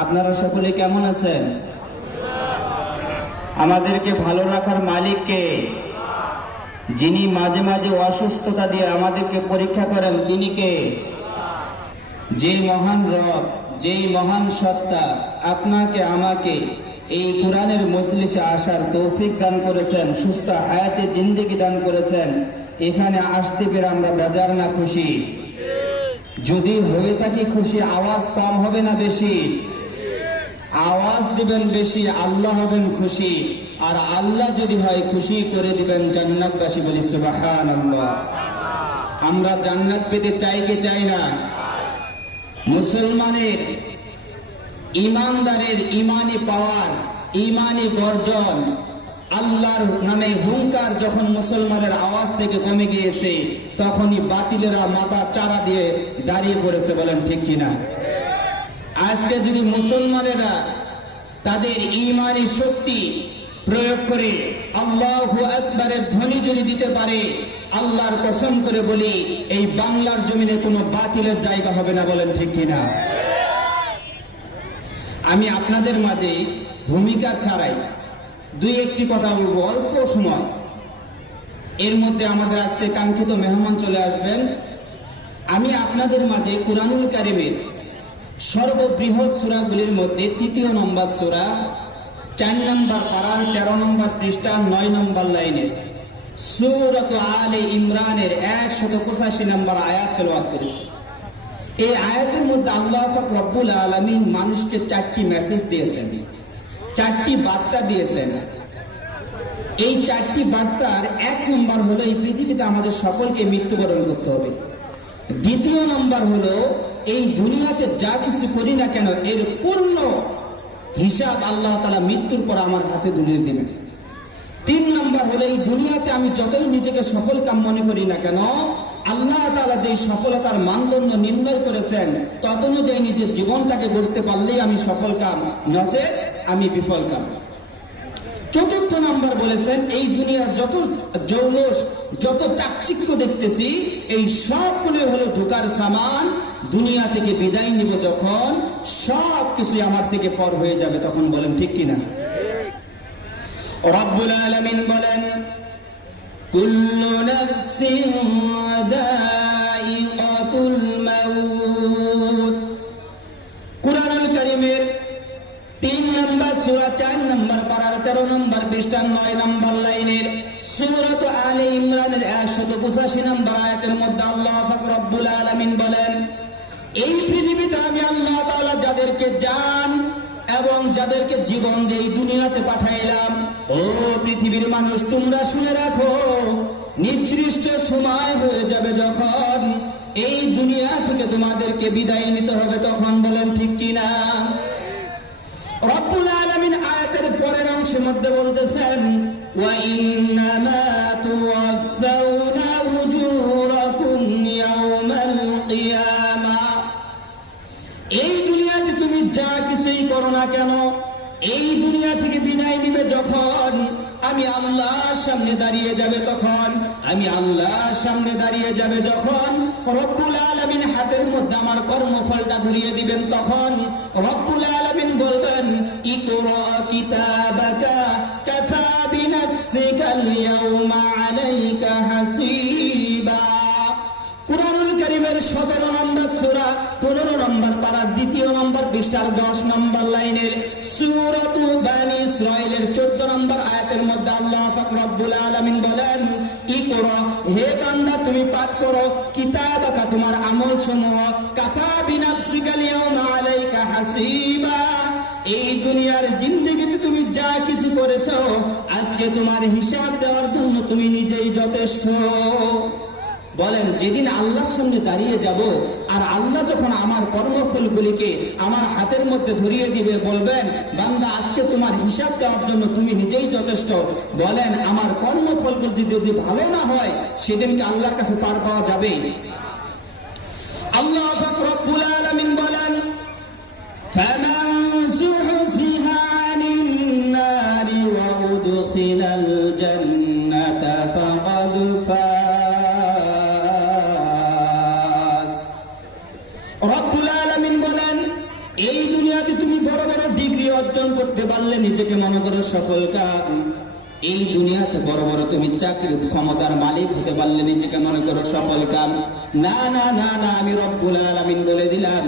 আপনারা সকলে কেমন আছেন? আমাদেরকে ভালো রাখার মালিককে যিনি মাঝে মাঝে অসুস্থতা দিয়ে আমাদেরকে পরীক্ষা করেন, তিনি কে? যে মহান রব যেই মহান সত্তা, আপনাকে, আমাকে এই কোরআনের মজলিসে আসার তৌফিক দান করেছেন, সুস্থ হায়াতে জিন্দেগি দান করেছেন। এখানে আসতে পেরে আমরা বেজার না খুশি। যদি হয়ে থাকি খুশি, আওয়াজ কম হবে না বেশি। আওয়াজ দিবেন বেশি, আল্লাহ হবেন খুশি। আর আল্লাহ যদি হয়, খুশি করে দিবেন জান্নাতবাসী বলি সুবাহান আল্লাহ আমরা জান্নাত পেতে চাই কি চাই না? মুসলমানের ইমানদারের ইমানি পাওয়ার, ইমানি গর্জন, আল্লাহর নামে হুঙ্কার যখন মুসলমানের আওয়াজ থেকে কমে গিয়েছে, তখনই বাতিলেরা মাথা চারা দিয়ে দাঁড়িয়ে পড়েছে বলেন ঠিক কিনা? আজকে যদি মুসলমানেরা তাদের ইমানি শক্তি প্রয়োগ করে আল্লাহ আকবরের ধ্বনি যদি দিতে পারে, আল্লাহর কসম করে বলি, এই বাংলার জমিনে কোনো বাতিলের জায়গা হবে না বলেন ঠিক কিনা? আমি আপনাদের মাঝে ভূমিকা ছাড়াই দুই একটি কথা বলব অল্প সময়। এর মধ্যে আমাদের আজকে কাঙ্ক্ষিত মেহমান চলে আসবেন। আমি আপনাদের মাঝে কোরআনুল কারিমের সর্ববৃহৎ সূরাগুলির মধ্যে তৃতীয় নম্বর সুরা, চার নম্বর পাড়ার তেরো নম্বর পৃষ্ঠা, নয় নম্বর লাইনের সূরাত আলে ইমরানের একশত পঁচাশি নম্বর আয়াত তেলাওয়াত করেছে। এই আয়াতের মধ্যে আল্লাহ রব্বুল আলামিন মানুষকে চারটি মেসেজ দিয়েছেন। চারটি বার্তা দিয়েছেন। এই চারটি বার্তার এক নম্বর হলো এই পৃথিবীতে আমাদের সকলকে মৃত্যুবরণ করতে হবে। দ্বিতীয় নম্বর হলো এই দুনিয়াতে যা কিছু করি না কেন, এর পূর্ণ হিসাব আল্লাহ তালা মৃত্যুর পর আমার হাতে ধরিয়ে দেবেন তিন নম্বর হলো, এই দুনিয়াতে আমি যতই নিজেকে সফল কাম মনে করি না কেন, আল্লাহ তালা যে সফলতার মানদণ্ড নির্ণয় করেছেন তত অনুযায়ী নিজের জীবনটাকে গড়তে পারলেই আমি সফল কাম নচে আমি বিফল কাম। চতুর্থ নম্বর বলেছেন, এই দুনিয়ার যত জৌলস যত চাকচিক্য দেখতেছি, এই সবগুলো হলো ধোকার সামান। দুনিয়া থেকে বিদায় নিব যখন সব কিছুই আমার থেকে পর হয়ে যাবে, তখন বলেন ঠিক কিনা? রব্বুল আলামিন বলেন, কুল্লু নাফসিন তেরো নম্বর পৃষ্ঠা নয় নম্বর লাইনের সূরাত আলে ইমরানের একশত পঁচাশি নম্বর আয়াতের মধ্যে আল্লাহ পাক রব্বুল আলামিন বলেন, এই পৃথিবীতে আমি আল্লাহ তাআলা যাদেরকে জান এবং যাদেরকে জীবন দিয়ে এই দুনিয়াতে পাঠাইলাম, ও পৃথিবীর মানুষ তোমরা শুনে রাখো, নির্দিষ্ট সময় হয়ে যাবে যখন এই দুনিয়া থেকে তোমাদেরকে বিদায় নিতে হবে। তখন বলেন, ঠিক কিনা রব্বুল আলামিন আয়াতের পরের অংশের মধ্যে বলতেছেন এই দুনিয়াতে তুমি যা কিছুই করো না কেন, এই দুনিয়া থেকে বিদায় নিবে যখন আমি আল্লাহর সামনে দাঁড়িয়ে যাবে তখন। আমি আল্লাহর সামনে দাঁড়িয়ে যাবে যখন রব্বুল আলামিন হাতের মধ্যে আমার কর্মফলটা ধরিয়ে দিবেন, তখন রব্বুল আলামিন বলবেন, ইকরা কিতাবাকা কাফা বিনাফসিকাল ইয়াউমা আলাইকা হাসিবা। কুরআনুল কারীমের 17 নম্বর সূরা 15 নম্বর পারার দ্বিতীয় নম্বর পৃষ্ঠার 10 নম্বর লাইনের সূরাতু বানি ইসরাঈলের 14 এই দুনিয়ার তুমি যা কিছু করেছ, আজকে তোমার হিসাব দেওয়ার জন্য তুমি নিজেই যথেষ্ট। বলেন, যেদিন আল্লাহর সামনে দাঁড়িয়ে যাব আর আল্লাহ যখন আমার কর্মফলগুলিকে আমার হাতের মধ্যে ধরিয়ে দিবে বলবেন বান্দা আজকে তোমার হিসাব দেওয়ার জন্য তুমি নিজেই যথেষ্ট বলেন আমার কর্মফলগুলি যদি যদি ভালো না হয় সেদিনকে আল্লাহর কাছে পার পাওয়া যাবে আল্লাহ পাক রব্বুল আলামিন বলেন فمن زحزح عن النار وأدخل নিজেকে মনে করো সফল কাজ, এই দুনিয়াতে বড় বড় তুমি চাকরির ক্ষমতার মালিক হতে পারলে নিজেকে মনে করো সফল কাম না না না না, আমি রব্বুল আলামিন বলে দিলাম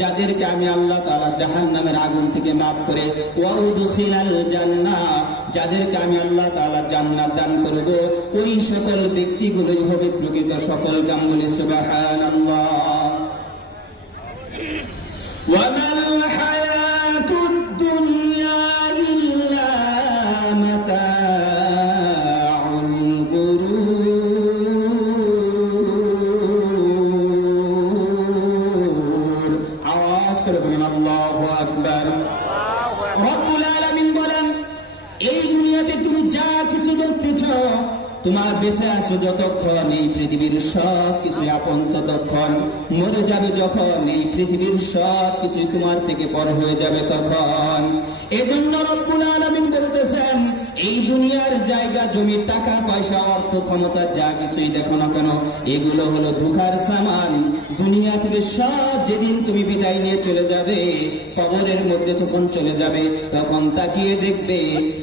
যাদেরকে আমি আল্লাহ তাআলা জাহান্নামের আগুন থেকে maaf করে ওয়াউদখিলাল জান্নাহ, যাদেরকে আমি আল্লাহ তাআলা জান্নাত দান করব, ওই সকল ব্যক্তিগুলোই হবে প্রকৃত সফল কাম বলে সুবহানাল্লাহ। ওয়া তোমার বেঁচে আছো যতক্ষণ, এই পৃথিবীর সব কিছু আপন ততক্ষণ। মরে যাবে যখন, এই পৃথিবীর সব কিছুই তোমার থেকে পর হয়ে যাবে তখন। এজন্য রব্বুল আলামিন বলতেছেন, এই দুনিয়ার জায়গা, জমি, টাকা, পয়সা, অর্থ, ক্ষমতা, যা কিছুই দেখো না কেন, এগুলো হলো দুঃখার সামান। দুনিয়া থেকে সব যেদিন তুমি বিদায় নিয়ে চলে যাবে, কবরের মধ্যে যখন চলে যাবে, তখন তাকিয়ে দেখবে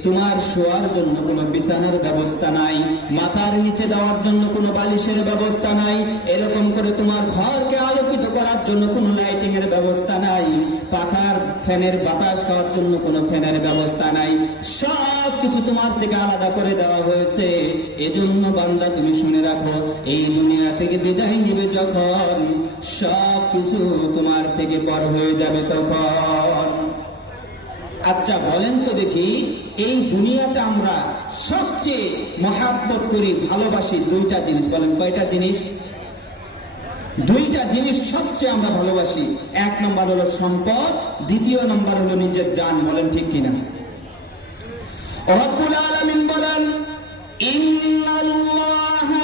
তোমার শোয়ার জন্য কোনো বিছানার ব্যবস্থা নাই, মাথার নিচে দেওয়ার জন্য কোনো বালিশের ব্যবস্থা নাই, এরকম করে তোমার ঘরকে আলোকিত করার জন্য কোনো লাইটিং এর ব্যবস্থা নাই। ফ্যানের বাতাস খাওয়ার জন্য কোনো ফ্যানের ব্যবস্থা নাই। সব কিছু তোমার থেকে আলাদা করে দেওয়া হয়েছে। এজন্য বান্দা, তুমি শুনে রাখো, এই দুনিয়া থেকে বিদায় নিবে যখন সব কিছু তোমার থেকে পর হয়ে যাবে তখন। আচ্ছা বলেন তো দেখি, এই দুনিয়াতে আমরা সবচেয়ে মহাব্বত করি, ভালোবাসি দুইটা জিনিস। বলেন, কয়টা জিনিস? দুইটা জিনিস সবচেয়ে আমরা ভালোবাসি। এক নম্বর হলো সম্পদ, দ্বিতীয় নম্বর হলো নিজের জান, বলেন ঠিক কিনা? রব্বুল আলামিন বলেন, ইন্নাল্লাহা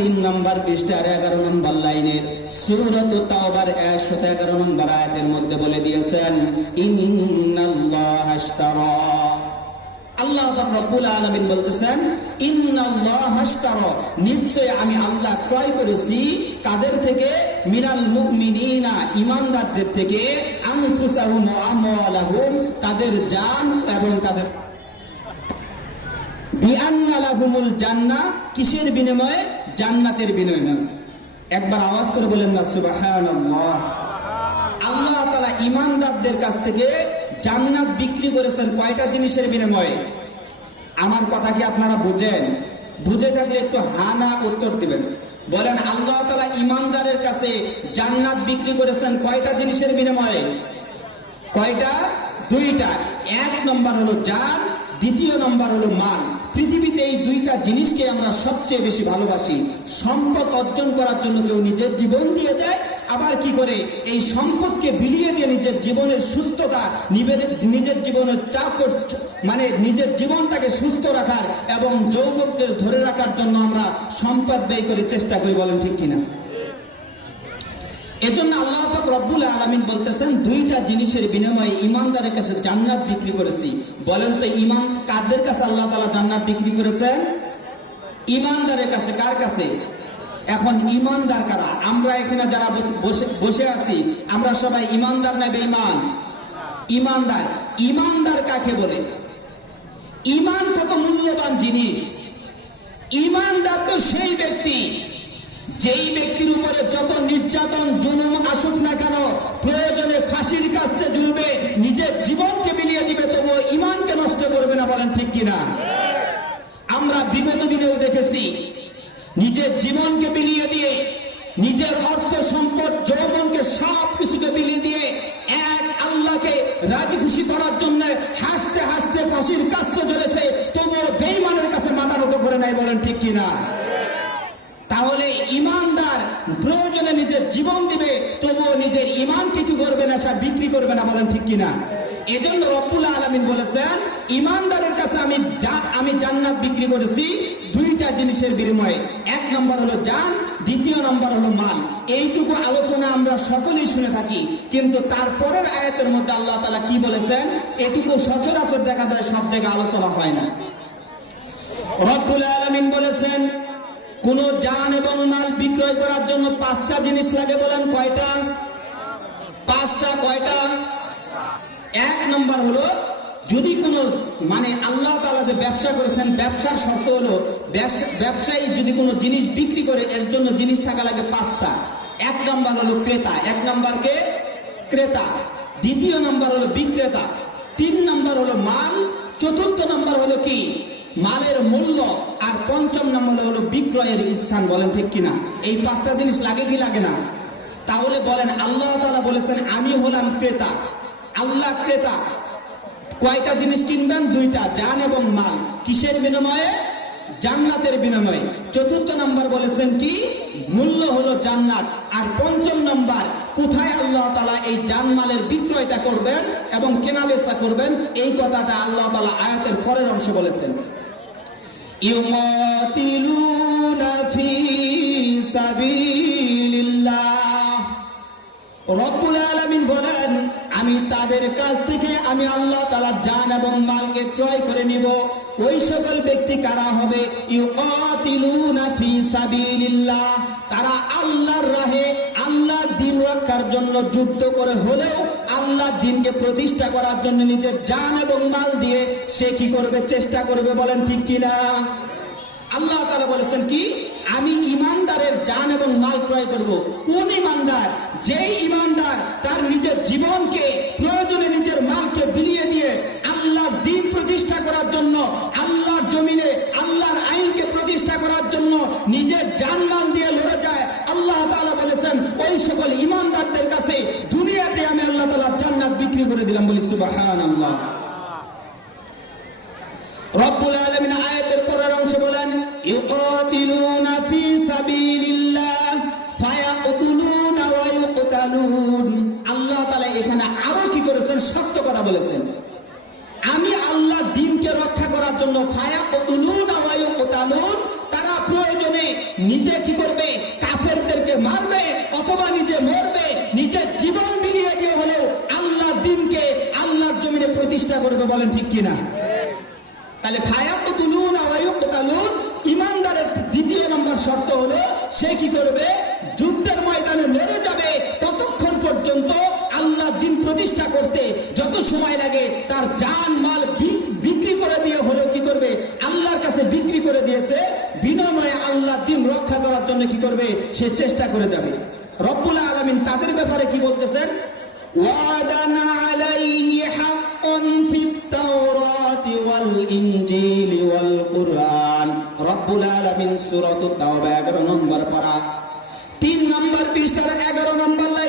3 নম্বর পৃষ্ঠার 11 নম্বর লাইনের সূরাত তাওবার 111 নম্বর আয়াতের মধ্যে বলে দিয়েছেন আল্লাহ রব্বুল আলামিন বলতেছেন নিশ্চয় আমি আল্লাহ ক্রয় করেছি কাদের থেকে? মিনাল মুমিনিনা ঈমানদারদের থেকে। তাদের জান এবং তাদের কিসের বিনিময়ে? জান্নাতের বিনিময়ে একবার আওয়াজ করে বলেন না, সুবহানাল্লাহ। আল্লাহ তাআলা ঈমানদারদের কাছ থেকে জান্নাত বিক্রি করেছেন কয়টা জিনিসের বিনিময়ে? আমার কথা কি আপনারা বুঝেন? বুঝে থাকলে একটু হা না উত্তর দিবেন। বলেন, আল্লাহ তালা ঈমানদারের কাছে জান্নাত বিক্রি করেছেন কয়টা জিনিসের বিনিময়ে? কয়টা? দুইটা। এক নম্বর হলো জান, দ্বিতীয় নম্বর হলো মাল। পৃথিবীতে এই দুইটা জিনিসকে আমরা সবচেয়ে বেশি ভালোবাসি। সম্পদ অর্জন করার জন্য কেউ নিজের জীবন দিয়ে দেয়, আবার কি করে? এই সম্পদকে বিলিয়ে দিয়ে নিজের জীবনের সুস্থতা নিজের জীবনের চাপ মানে নিজের জীবনটাকে সুস্থ রাখার এবং যৌবকদের ধরে রাখার জন্য আমরা সম্পদ ব্যয় করে চেষ্টা করি, বলেন ঠিক কিনা? এজন্য আল্লাহ পাক রব্বুল আলামিন বলতেছেন, দুইটা জিনিসের বিনিময়ে ইমানদারের কাছে জান্নাত বিক্রি করেছি। বলেন তো ইমান কাদের কাছে আল্লাহ তালা জান্নাত বিক্রি করেছেন? ইমানদারের কাছে, কার কাছে? এখন ইমানদার কারা? আমরা এখানে যারা বসে- বসে আছি, আমরা সবাই ইমানদার না বেঈমান? ইমানদার ইমানদার কাকে বলে? ইমান কত মূল্যবান জিনিস। ইমানদার তো সেই ব্যক্তি। যেই ব্যক্তির উপরে যত নির্যাতন, জুলুম আসুক না কেন, প্রয়োজনে ফাঁসির কাছে ঝুলবে, নিজের জীবনকে বিলিয়ে দিবে, তবুও ইমানকে নষ্ট করবে না বলেন ঠিক কিনা? আমরা বিগত দিনেও দেখেছি, নিজের জীবনকে বিলিয়ে দিয়ে, নিজের অর্থ, সম্পদ, যৌবনকে সব কিছুকে বিলিয়ে দিয়ে, এক আল্লাহকে রাজি খুশি করার জন্য হাসতে হাসতে ফাঁসির কাছে চলেছে তবুও বেইমানের কাছে মাথা নত করে নাই বলেন ঠিক কিনা? ইমানদার প্রয়োজনে নিজের জীবন দিবে, তবুও নিজের ইমানকে কি করবে না, সে বিক্রি করবে না, বলেন ঠিক কিনা? এজন্য রব্বুল আলামিন বলেছেন, ইমানদারের কাছে আমি আমি জান্নাত বিক্রি করেছি দুইটা জিনিসের বিনিময়ে। এক নম্বর হলো জান, দ্বিতীয় নম্বর হলো মাল। এইটুকু আলোচনা আমরা সকলেই শুনে থাকি, কিন্তু তারপরের আয়াতের মধ্যে আল্লাহ তালা কি বলেছেন? এটুকু সচরাচর দেখা যায়, সব জায়গায় আলোচনা হয় না। রব্বুল আলামিন বলেছেন কোন জান এবং মাল বিক্রয় করার জন্য পাঁচটা জিনিস লাগে বলেন কয়টা? পাঁচটা, কয়টা? এক নম্বর হলো, যদি কোনো মানে আল্লাহ তালা যে ব্যবসা করেছেন, ব্যবসার শর্ত হলো, ব্যবসা- ব্যবসায়ী যদি কোনো জিনিস বিক্রি করে, এর জন্য জিনিস থাকা লাগে পাঁচটা। এক নম্বর হলো ক্রেতা, এক নম্বরকে ক্রেতা। দ্বিতীয় নম্বর হলো বিক্রেতা। তিন নম্বর হলো মাল। চতুর্থ নম্বর হলো কি? মালের মূল্য আর পঞ্চম নম্বর হলো বিক্রয়ের স্থান, বলেন ঠিক কিনা? এই পাঁচটা জিনিস লাগে কি লাগে না? তাহলে বলেন, আল্লাহ তালা বলেছেন, আমি হলাম ক্রেতা। আল্লাহ ক্রেতা। কয়টা জিনিস কিনবেন? দুইটা, জান এবং মাল। কিসের বিনিময়ে? জান্নাতের বিনিময়ে। চতুর্থ নাম্বার বলেছেন কি? মূল্য হলো জান্নাত। আর পঞ্চম নাম্বার, কোথায় আল্লাহ তালা এই জানমালের বিক্রয়টা করবেন এবং কেনা বেচা করবেন? এই কথাটা আল্লাহ তালা আয়াতের পরের অংশে বলেছেন। ইউমাতিলুনা ফি সাবিলিল্লাহ। রব্বুল আলামিন বলেন, আমি তাদের কাছ থেকে আমি আল্লাহ তাআলা জান এবং মালকে ক্রয় করে নিব। ওই সকল ব্যক্তি কারা হবে? তারা আল্লাহর রাহে আল্লাহর দিন রক্ষার জন্য যুদ্ধ করে হলেও আল্লাহর দিনকে প্রতিষ্ঠা করার জন্য নিজের জান এবং মাল দিয়ে সে কি করবে, চেষ্টা করবে বলেন ঠিক কিনা? আল্লাহ তাআলা বলেছেন কি? আমি ইমানদারের জান এবং মাল ক্রয় করব। কোন ইমানদার? যেই ইমানদার তার নিজের জীবনকে, প্রয়োজনে নিজের মালকে বিলিয়ে দিয়ে আল্লাহর দিন প্রতিষ্ঠা করার জন্য, আল্লাহর জমিনে, আল্লাহর আইনকে প্রতিষ্ঠা করার জন্য নিজের জান মাল দিয়ে লড়ে যায়। আল্লাহ তাআলা বলেছেন, ওই সকল ইমানদারদের কাছে জান্নাত বিক্রি করে দিলাম, বলি সুবহানাল্লাহ। রব্বুল আলামিন আয়াতের পরের অংশে বলেন ইউকাতিলুনা ফি সাবিলিল্লাহ, ফায়াকতুলুনা ওয়া আল্লাহ তাআলা এখানে আরও কি করেছেন? সত্য কথা বলেছেন। আমি আল্লাহ রক্ষা করার জন্য ফায়াকতুলুনা ওয়া তারা প্রয়োজনে নিজে কি করবে? কাফেরদেরকে মারবে অথবা নিজে মরবে, নিজের জীবন বিলিয়ে দিয়ে হলেও আল্লাহর দিনকে আল্লাহর প্রতিষ্ঠা করবে বলেন ঠিক কিনা? তাহলে ফায়াকুতুলুন আওয়ায়ুকতালুন ইমানদারের দ্বিতীয় নম্বর শর্ত হলো সে কি করবে? যুদ্ধের ময়দানে লড়ে যাবে ততক্ষণ পর্যন্ত আল্লাহ দিন প্রতিষ্ঠা করতে যত সময় লাগে তার জান, মাল বিক্রি করে দিয়ে হলেও কি করবে? আল্লাহর কাছে বিক্রি করে দিয়েছে, বিনিময়ে আল্লাহ দিন রক্ষা করার জন্য কি করবে? সে চেষ্টা করে যাবে। রব্বুল আলামিন তাদের ব্যাপারে কি বলতেছেন? وعدا عليه حقا في التوراة والإنجيل والقرآن رب العالمين سورة التوبة 11 নম্বর পারা তিন নম্বর পৃষ্ঠার এগারো নম্বর লাইনের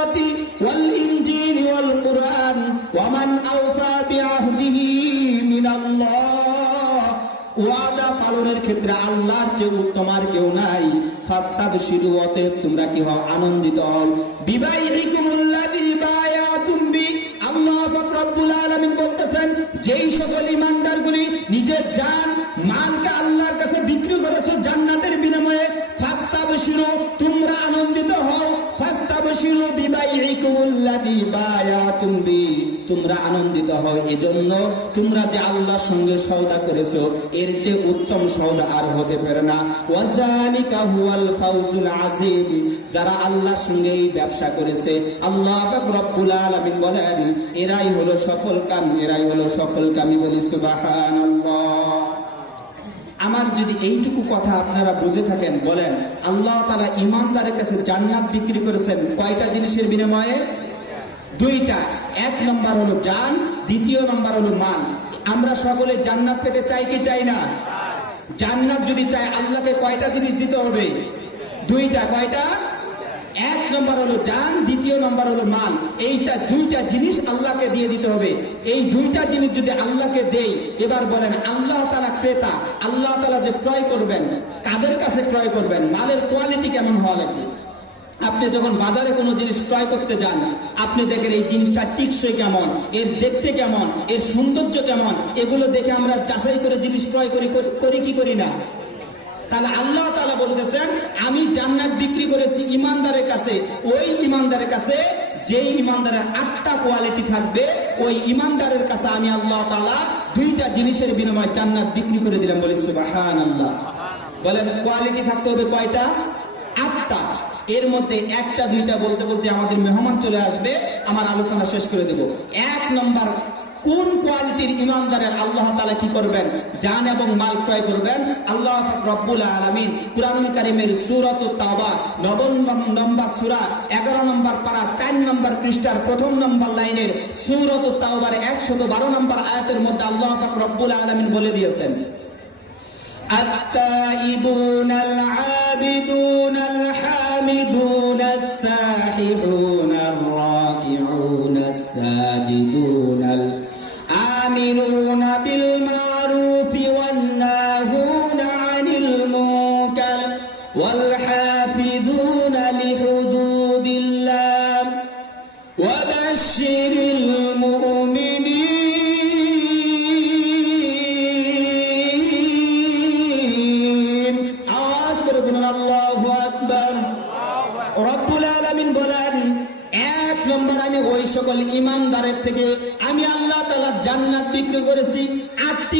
ومن أوفى بعهده من الله ওয়াদা পালনের ক্ষেত্রে আল্লাহর চেয়ে উত্তম আর কেউ নাই ফাস্তাব শিরু অতএব তোমরা কি হও আনন্দিত হও বিবাইহিকুমুল্লাযী বায়াতুম বি আল্লাহ পাক রব্বুল আলামিন বলতেছেন যেই সকল ইমানদারগুলি নিজের জান মালকে আল্লাহর কাছে বিক্রি করেছো জান্নাতের বিনিময়ে ফাস্তাবশিরু তোমরা আনন্দিত হও ফাস্তাবশিরু বিবাইহিকুমুল্লাযী বায়াতুম বি তোমরা আনন্দিত হও। এজন্য তোমরা যে আল্লাহর সঙ্গে সওদা করেছ, এর চেয়ে উত্তম সওদা আর হতে পারে না। ওয়াজালিকা হুয়াল ফাউজুল আজিম যারা আল্লাহর সঙ্গে এই ব্যবসা করেছে, আল্লাহ পাক রব্বুল আলামিন বলেন, এরাই হলো সফল কাম, এরাই হলো সফল কামি বলি, সুবহানাল্লাহ। আমার যদি এইটুকু কথা আপনারা বুঝে থাকেন, বলেন, আল্লাহ তারা ইমানদারের কাছে জান্নাত বিক্রি করেছেন কয়টা জিনিসের বিনিময়ে? দুইটা। এক নম্বর হলো জান, দ্বিতীয় নম্বর হলো মান। আমরা সকলে জান্নাত পেতে চাই কি চাই না? জান্নাত যদি চায়, আল্লাহকে কয়টা জিনিস দিতে হবে? দুইটা, কয়টা? এক নম্বর হলো জান, দ্বিতীয় নম্বর হলো মান। এইটা দুইটা জিনিস আল্লাহকে দিয়ে দিতে হবে। এই দুইটা জিনিস যদি আল্লাহকে দেই, এবার বলেন, আল্লাহ তালা ক্রেতা, আল্লাহ তালা যে ক্রয় করবেন, কাদের কাছে ক্রয় করবেন? মালের কোয়ালিটি কেমন হওয়া লাগবে? আপনি যখন বাজারে কোনো জিনিস ক্রয় করতে যান, আপনি দেখেন এই জিনিসটা টিকসই কেমন, এর দেখতে কেমন, এর সৌন্দর্য কেমন, এগুলো দেখে আমরা যাচাই করে জিনিস ক্রয় করি করি কি করি না? তাহলে আল্লাহ তালা বলতেছেন, আমি জান্নাত বিক্রি করেছি ইমানদারের কাছে, ওই ইমানদারের কাছে, যেই ইমানদারের আটটা কোয়ালিটি থাকবে, ওই ইমানদারের কাছে আমি আল্লাহ তালা দুইটা জিনিসের বিনিময়ে জান্নাত বিক্রি করে দিলাম বলি আল্লাহ বলেন, কোয়ালিটি থাকতে হবে কয়টা? এর মধ্যে একটা, দুইটা বলতে বলতে আমাদের মেহমান চলে আসবে। আমার আলোচনা শেষ করে দেব। এক নম্বর, কোন কোয়ালিটির ইমানদারের আল্লাহ তালা কি করবেন? যান এবং মাল ক্রয় করবেন। আল্লাহ রব্বুল আলমিন কুরআন কারিমের সুরত তাওবা, নবম নম্বর সুরা, এগারো নম্বর পারা, চার নম্বর পৃষ্ঠার প্রথম নম্বর লাইনের সুরত তাওবার একশত বারো নম্বর আয়াতের মধ্যে আল্লাহ রব্বুল আলমিন বলে দিয়েছেন। আত্মাইবুন আল আবিদুন يعبدون الساحرون.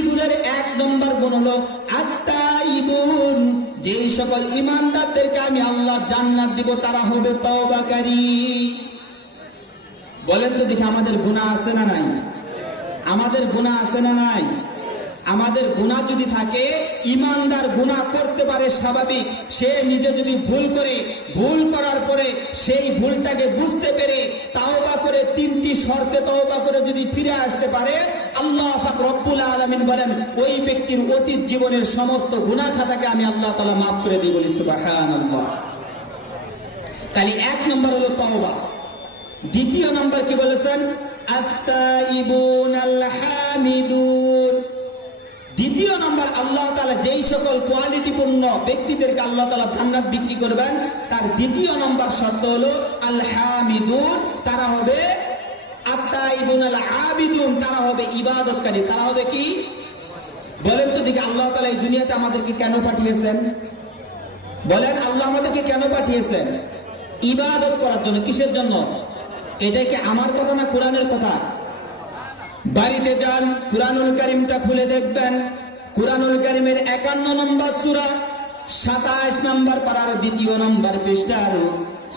গুণের এক নম্বর গুণ হলো আত্তাইবুন, যেই সকল ইমানদারদেরকে আমি আল্লাহ জান্নাত দিব, তারা হবে তওবাকারী। বলেন তো দেখি আমাদের গুনাহ আছে না নাই? আমাদের গুনাহ আছে না নাই? আমাদের গুনাহ যদি থাকে, ইমানদার গুনাহ করতে পারে স্বাভাবিক, সে নিজে যদি ভুল করে, ভুল করার পরে সেই ভুলটাকে বুঝতে পেরে তাওবা করে তিনটি শর্তে তওবা করে যদি ফিরে আসতে পারে, আল্লাহ পাক রব্বুল আলামিন বলেন, ওই ব্যক্তির অতীত জীবনের সমস্ত গুনাহ খাতাকে আমি আল্লাহ তাআলা মাফ করে দিই বলি, সুবহানাল্লাহ। তাহলে এক নম্বর হলো তওবা। দ্বিতীয় নম্বর কি বলেছেন? আত্তাইবুন আল হামিদুন দ্বিতীয় নম্বর, আল্লাহ তালা যেই সকল কোয়ালিটিপূর্ণ ব্যক্তিদেরকে আল্লাহ তালা জান্নাত বিক্রি করবেন, তার দ্বিতীয় নম্বর শর্ত হলো আল হামিদুন তারা হবে আত্তাইবুন আল আবিদুন, তারা হবে ইবাদতকারী। তারা হবে কি? বলেন তো দেখি, আল্লাহ তালা এই দুনিয়াতে আমাদেরকে কেন পাঠিয়েছেন? বলেন, আল্লাহ আমাদেরকে কেন পাঠিয়েছেন? ইবাদত করার জন্য, কিসের জন্য? এটা কি আমার কথা না কোরআনের কথা? বাড়িতে যান, কুরআনুল করিমটা খুলে দেখবেন। কুরআনুল করিমের একান্ন নম্বর সুরা, সাতাশ নম্বর পারার দ্বিতীয় নম্বর পৃষ্ঠার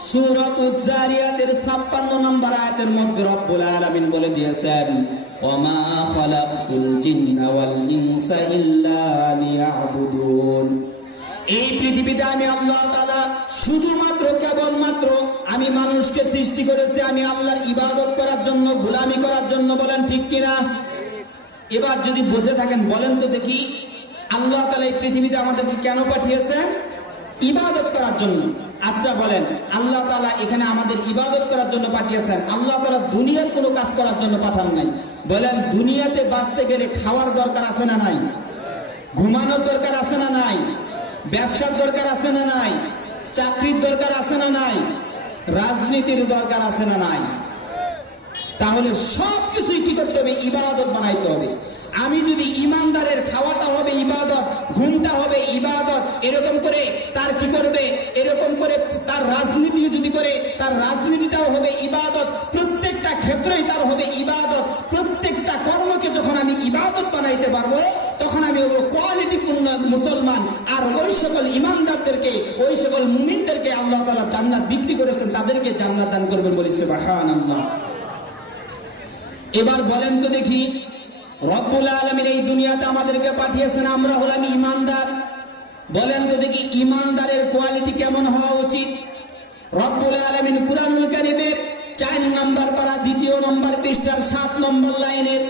সুরত জারিয়াতের ছাপ্পান্ন নম্বর মধ্যে বলে দিয়েছেন এই পৃথিবীতে আমি আল্লাহ তালা শুধুমাত্র, কেবলমাত্র আমি মানুষকে সৃষ্টি করেছি, আমি আল্লাহর ইবাদত করার জন্য, গোলামি করার জন্য বলেন ঠিক কিনা? এবার যদি বসে থাকেন, বলেন তো দেখি আল্লাহ তালা এই পৃথিবীতে আমাদেরকে কেন পাঠিয়েছে? ইবাদত করার জন্য। আচ্ছা বলেন, আল্লাহ তালা এখানে আমাদের ইবাদত করার জন্য পাঠিয়েছেন, আল্লাহ তালা দুনিয়ার কোনো কাজ করার জন্য পাঠান নাই। বলেন, দুনিয়াতে বাঁচতে গেলে খাওয়ার দরকার আছে না নাই? ঘুমানোর দরকার আছে না নাই? ব্যবসার দরকার আছে না নাই? চাকরির দরকার আছে না নাই? রাজনীতির দরকার আছে না নাই? তাহলে সব কিছুই কি করতে হবে? ইবাদত বানাইতে হবে। আমি যদি ইমানদারের খাওয়াটা হবে ইবাদত, ঘুমটা হবে ইবাদত, এরকম করে তার কি করবে? এরকম করে তার রাজনীতি যদি করে, তার রাজনীতিটাও হবে ইবাদত। প্রত্যেকটা ক্ষেত্রেই তার হবে ইবাদত। প্রত্যেকটা কর্মকে যখন আমি ইবাদত বানাইতে পারব তখন আমি হব কোয়ালিটিপূর্ণ মুসলমান। আর ওই সকল ইমানদারদেরকে, ওই সকল মুমিনদেরকে আল্লাহ তালা জান্নাত বিক্রি করেছেন, তাদেরকে জান্নাত দান করবেন বলি সুবহানাল্লাহ। এবার বলেন তো দেখি, রব্বুল আলমীর এই দুনিয়াতে আমাদেরকে পাঠিয়েছেন, আমরা হলাম ইমানদার। বলেন তো দেখি, ইমানদারের কোয়ালিটি কেমন হওয়া উচিত? রব্বুল আলমিন কুরআনুল কারিমের চার নম্বর পারা, দ্বিতীয় নম্বর পৃষ্ঠার সাত নম্বর লাইনের,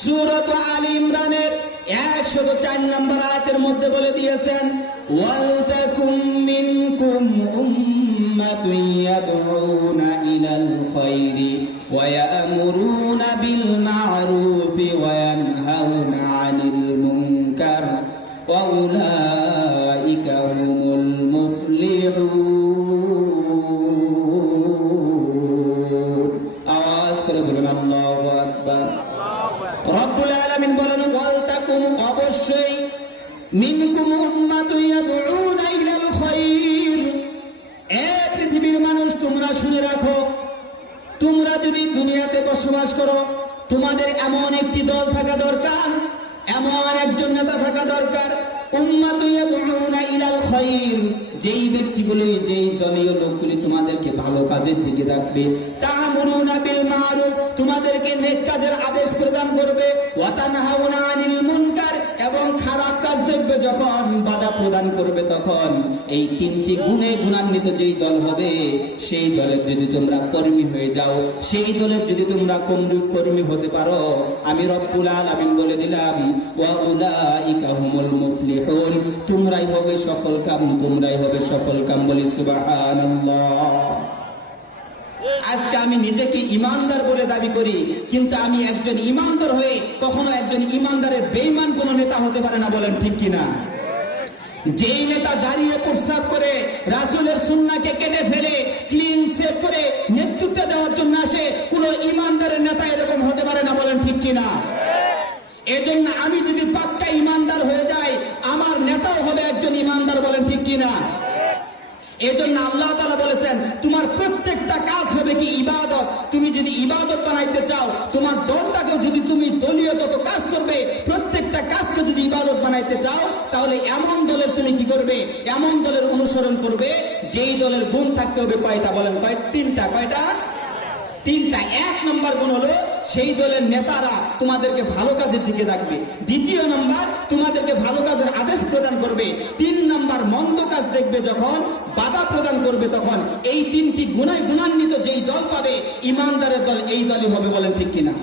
সুরত আলী ইমরানের একশত চার নম্বর আয়াতের মধ্যে বলে দিয়েছেন, ওয়ালতাকুম মিনকুম উম্মাতুন ইয়াদউনা ইলাল খায়রি ওয়া ইয়ামুরুনা বিল মা'রুফি। মিনকুম উম্মাতুন ইয়াদউনা ইলাল খায়র এ পৃথিবীর মানুষ, তোমরা শুনে রাখো, তোমরা যদি দুনিয়াতে বসবাস করো, তোমাদের এমন একটি দল থাকা দরকার, এমন একজন নেতা থাকা দরকার যেই ব্যক্তিগুলি, যেই দলীয় লোকগুলি তোমাদেরকে ভালো কাজের দিকে রাখবে তা'মুরুনা বিল মা'রুফ তোমাদেরকে নেক কাজের আদেশ প্রদান করবে। আনিল মুনকার এবং খারাপ কাজ দেখবে যখন বাধা প্রদান করবে তখন। এই তিনটি গুণে গুণান্বিত যেই দল হবে, সেই দলের যদি তোমরা কর্মী হয়ে যাও, সেই দলের যদি তোমরা কর্মী- কর্মী হতে পারো, আমি রব্বুল আলামিন বলে দিলাম, ওয়া উলাইকা হুমুল মুফলিহুন। তোমরাই হবে সফল কাম, তোমরাই হবে সফল কাম বলি সুবহানাল্লাহ। আজকে আমি নিজেকে ইমানদার বলে দাবি করি, কিন্তু আমি একজন ইমানদার হয়ে কখনো একজন ইমানদারের বেইমান কোন নেতা হতে পারে না বলেন ঠিক কিনা? যেই নেতা দাঁড়িয়ে প্রস্তাব করে রাসুলের সুন্নাকে কেটে ফেলে ক্লিন সেভ করে নেতৃত্ব দেওয়ার জন্য আসে, কোন ইমানদারের নেতা এরকম হতে পারে না বলেন ঠিক কিনা? এজন্য আমি যদি পাক্কা ইমানদার হয়ে যাই, আমার নেতাও হবে একজন ইমানদার বলেন ঠিক কিনা? এজন্য আল্লাহ তাআলা বলেছেন, তোমার প্রত্যেকটা কাজ হবে কি ইবাদত? তুমি যদি ইবাদত বানাইতে চাও, তোমার দলটাকেও যদি তুমি দলীয় যত কাজ করবে, প্রত্যেকটা কাজকে যদি ইবাদত বানাইতে চাও, তাহলে এমন দলের তুমি কি করবে? এমন দলের অনুসরণ করবে, যেই দলের গুণ থাকতে হবে কয়টা বলেন? কয়, তিনটা, কয়টা? তিনটা। এক নম্বর গুণ হলো সেই দলের নেতারা তোমাদেরকে ভালো কাজের দিকে রাখবে দ্বিতীয় নম্বর, তোমাদেরকে ভালো কাজের আদেশ প্রদান করবে। তিন নম্বর, মন্দ কাজ দেখবে যখন, বাধা প্রদান করবে তখন। এই তিনটি গুণায় গুণান্বিত যেই দল পাবে, ইমানদারের দল এই দলই হবে বলেন ঠিক কিনা?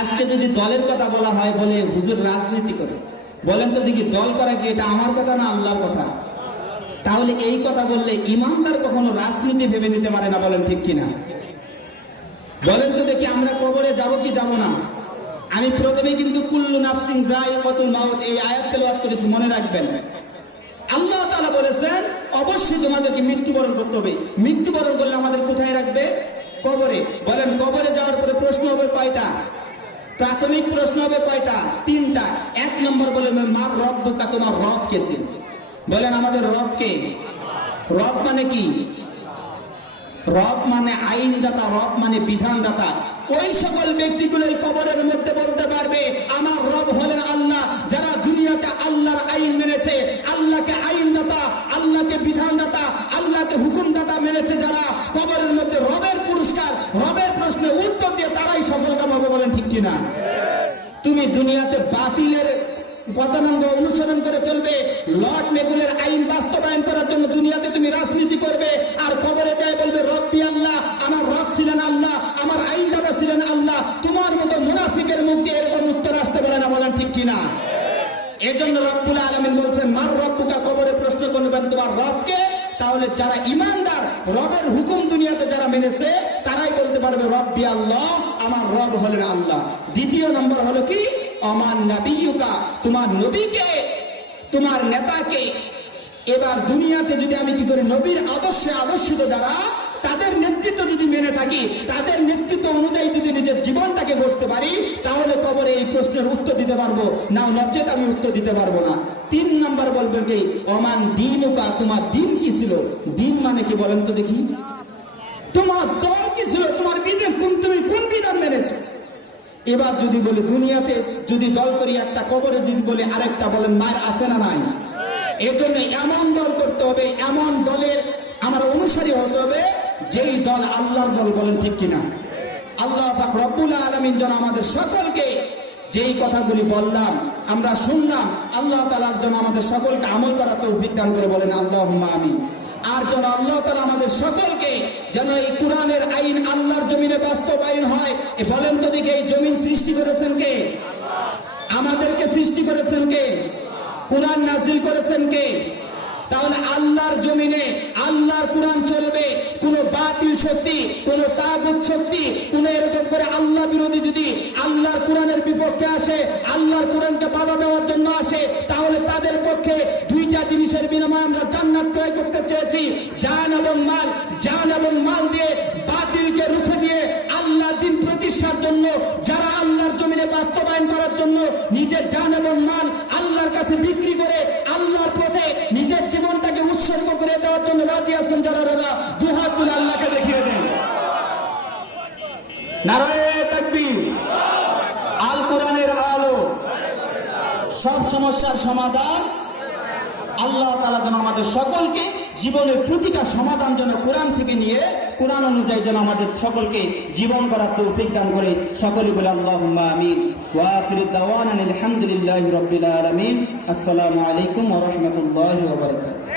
আজকে যদি দলের কথা বলা হয় বলে হুজুর রাজনীতি করে, বলেন তো দেখি দল করা কি এটা আমার কথা না আল্লাহর কথা? তাহলে এই কথা বললে ইমানদার কখনো রাজনীতি ভেবে নিতে পারে না বলেন ঠিক কিনা? বলেন তো দেখি আমরা কবরে যাব কি যাব না? আমি প্রথমে কিন্তু কুল্লু নাফসিং যাই কতুল মাউত এই আয়াত তেলাওয়াত করেছি, মনে রাখবেন। আল্লাহ তাআলা বলেছেন, অবশ্যই তোমাদেরকে মৃত্যুবরণ করতে হবে। মৃত্যুবরণ করলে আমাদের কোথায় রাখবে? কবরে। বলেন, কবরে যাওয়ার পরে প্রশ্ন হবে কয়টা? প্রাথমিক প্রশ্ন হবে কয়টা? তিনটা। এক নম্বর বলে মার রব বোকা তোমার রব কেসে বলেন, আমাদের রব কে? রব মানে কি? রব মানে আইনদাতা, রব মানে বিধানদাতা। ওই সকল ব্যক্তিগুলো কবরের মধ্যে বলতে পারবে, আমার রব হলেন আল্লাহ, যারা দুনিয়াতে আল্লাহর আইন মেনেছে। আল্লাহকে আইনদাতা, আল্লাহকে বিধানদাতা, আল্লাহকে হুকুমদাতা মেনেছে যারা। কবরের মধ্যে রবের পুরস্কার, রবের প্রশ্নে উত্তর দিয়ে তারাই সফল কাম হবে বলেন ঠিক কিনা? তুমি দুনিয়াতে বাতিলের পদাঙ্গ অনুসরণ করে চলবে। লর্ড মেগুলের আইন বাস্তবায়ন করার জন্য দুনিয়াতে তুমি রাজনীতি করবে। আর কবরে যায় বলবে, রব্বি আল্লাহ, আমার রব ছিলেন আল্লাহ, আমার আইন দাদা ছিলেন আল্লাহ, তোমার মতো মুনাফিকের মুখ দিয়ে এরকম উত্তর আসতে পারে না, বলেন ঠিক কিনা? এজন্য রব্বুল আলমিন বলছেন, মার রব্বুকা কবরে প্রশ্ন করবেন, তোমার রবকে? তাহলে যারা ইমানদার, রবের হুকুম দুনিয়াতে যারা মেনেছে, তারাই বলতে পারবে, রব্বি আল্লাহ, আমার রব হলেন আল্লাহ। দ্বিতীয় নম্বর হলো কি? আমার নাবিয়ুকা তোমার নবীকে, তোমার নেতাকে, এবার দুনিয়াতে যদি আমি কি করি নবীর আদর্শে আদর্শিত যারা, তাদের নেতৃত্ব যদি মেনে থাকি, তাদের নেতৃত্ব অনুযায়ী যদি নিজের জীবনটাকে গড়তে পারি, তাহলে কবরে এই প্রশ্নের উত্তর দিতে পারব। না নচেত আমি উত্তর দিতে পারব না। তিন নাম্বার বলবেন কি? অমান দিনুকা, তোমার দিন কি ছিল? দিন মানে কি বলেন তো দেখি। তোমার দল কি ছিল? তোমার বিধান কোন তুমি কোন বিধান মেনেছো? এবার যদি বলি দুনিয়াতে, যদি দল করি একটা কবরে, যদি বলি আরেকটা, বলেন মায়ের আছে না নাই? এজন্য এমন দল করতে হবে, এমন দলের আমার অনুসারী হতে হবে, যেই দল আল্লাহর দল বলেন ঠিক কিনা? আল্লাহ পাক রব্বুল আলমিন যেন আমাদের সকলকে যেই কথাগুলি বললাম, আমরা শুনলাম, আল্লাহ তালার জন্য আমাদের সকলকে আমল করা তৌফিক দান করে বলেন আল্লাহ আমি আর যেন আল্লাহ তালা আমাদের সকলকে যেন এই কোরআনের আইন আল্লাহর জমিনে বাস্তবায়ন হয়। এ বলেন তো দেখি এই জমিন সৃষ্টি করেছেন কে? আমাদেরকে সৃষ্টি করেছেন কে? কোরআন নাজিল করেছেন কে? তাহলে আল্লাহর জমিনে আল্লাহর কোরআন চলবে। কোন বাতিল শক্তি, কোন তাগুত শক্তি, কোন এরকম করে আল্লাহ বিরোধী যদি আল্লাহর কোরআনের বিপক্ষে আসে, আল্লাহর কোরআনকে বাধা দেওয়ার জন্য আসে, তাহলে তাদের পক্ষে দুইটা জিনিসের বিনিময়ে আমরা জান্নাত ক্রয় করতে চেয়েছি। জান এবং মাল, জান এবং মাল দিয়ে বাতিলকে রুখে দিয়ে আল্লাহ দিন প্রতিষ্ঠার জন্য, যারা আল্লাহর জমিনে বাস্তবায়ন করার জন্য নিজের জান এবং মাল আল্লাহর কাছে বিক্রি করে আল্লাহর পথে নিজের জীবনটাকে উৎসর্গ করে দেওয়ার জন্য রাজি আছেন যারা যারা দুহাত তুলে আল্লাহকে দেখিয়ে দেন। নারায়ণ তাকবীর। আল কোরআনের আলো। সব সমস্যার সমাধান আমাদের সকলকে জীবনের প্রতিটা সমাধান যেন কোরআন থেকে নিয়ে, কোরআন অনুযায়ী যেন আমাদের সকলকে জীবন করার তৌফিক দান করে সকলে বলে আল্লাহ আমিন। আসসালামু আলাইকুম ওরহমতুল্লাহ ওবরকাত